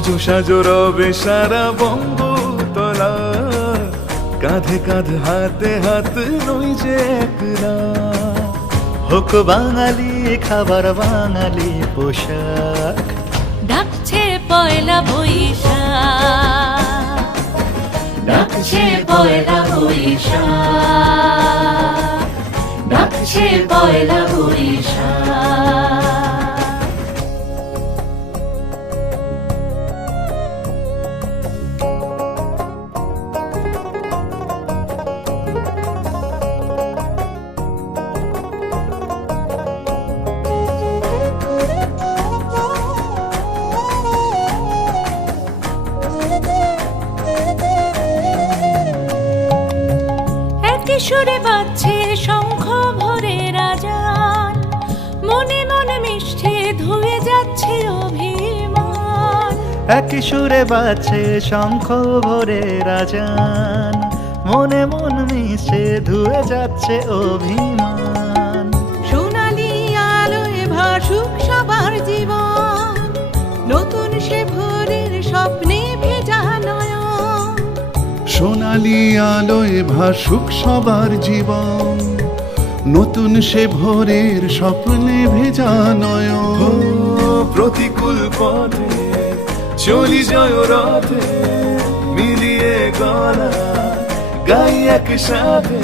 সাজো সাজো রবে সারা বঙ্গতলা কাঁধে কাঁধে, হাতে হাত নই যে হোক বাঙালি, খাবার বাঙালি পোশাক। ডাকছে পয়লা বৈশাখ। ডাকছে পয়লা বৈশাখ। ডাকছে পয়লা বৈশাখ। সুরে বাজছে শঙ্খ ভরে রাজান। মনে মনে মিষ্টি ধুয়ে যাচ্ছে অভিমান। একই সুরে বাজছে শঙ্খ ভরে রাজান। মনে মন মিশে ধুয়ে যাচ্ছে অভিমান। সোনালি আলোয় ভাসুক সবার জীবন। নতুন সে ভোরের সোনালি আলোয় ভাসুক সবার জীবন। নতুন সে ভোরের স্বপ্নে ভেজা নয় প্রতিকূল পথে চলি জয় রথে মিলিয়ে গলা গাই একসাথে।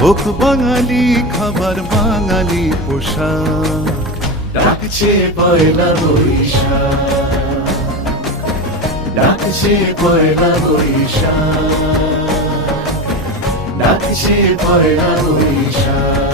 হোক বাঙালি খাবার বাঙালি পোশাক। ডাকছে পয়লা বৈশাখ। ডাকছে পয়লা বৈশাখ ডাকছে পয়লা বৈশাখ।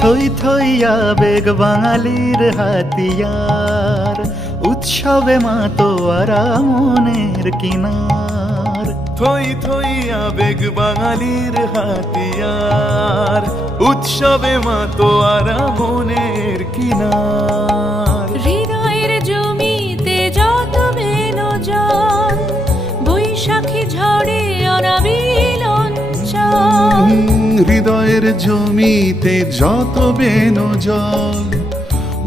থই থইয়া আবেগ বাঙালির হাতিয়ার। উৎসবে মাতোয়ারা মনের কিনার। থই থইয়া আবেগ বাঙালির হাতিয়ার। উৎসবে মা তোয়ারা মনের কিনার। হৃদয়ের জমিতে যত বেন জল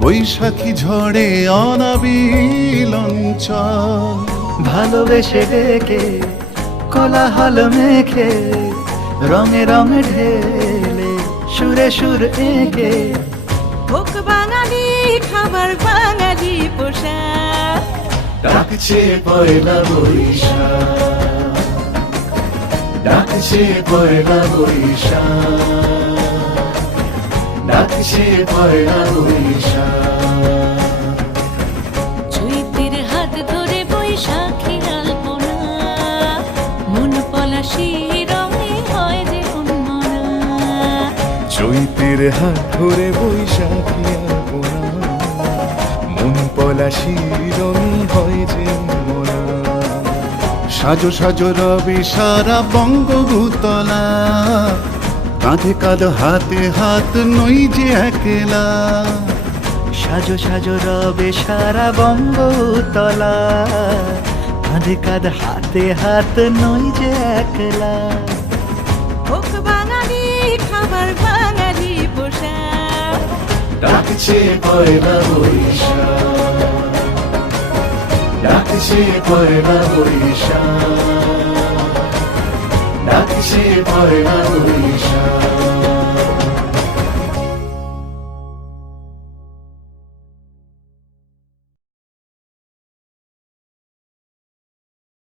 বৈশাখী ঝড়ে অনাবিল অঞ্চল। ভালোবেসে ডেকে কোলাহল মেখে রঙে রঙে ঢেলে সুরে সুর এঁকে। হোক বাঙালি খাবার বাঙালি পোশাক। ডাকছে পয়লা বৈশাখ। ডাকছে পয়লা বৈশাখ। ডাকছে পয়লা বৈশাখ। চৈতের হাত ধরে বৈশাখী আলপনা। মন পলাশি রঙে হয় যে উন্মনা চৈতের হাত ধরে বৈশাখী আলপনা। মন পলাশি রঙি হয় যে সাজো সাজো রবি সারা বঙ্গভূতলা। কাঁধে কাঁধ হাতে হাত নই যে একলা। সাজো সাজো রবে সারা বঙ্গতলা কাঁধে কাঁধ হাতে হাত নই যে একলা। বাঙালি খাবার বাঙালি পোশাক। ডাকছে পয়লা বৈশাখ ডাকছে পয়লা বৈশাখ। ডাকছে পয়লা বৈশাখ।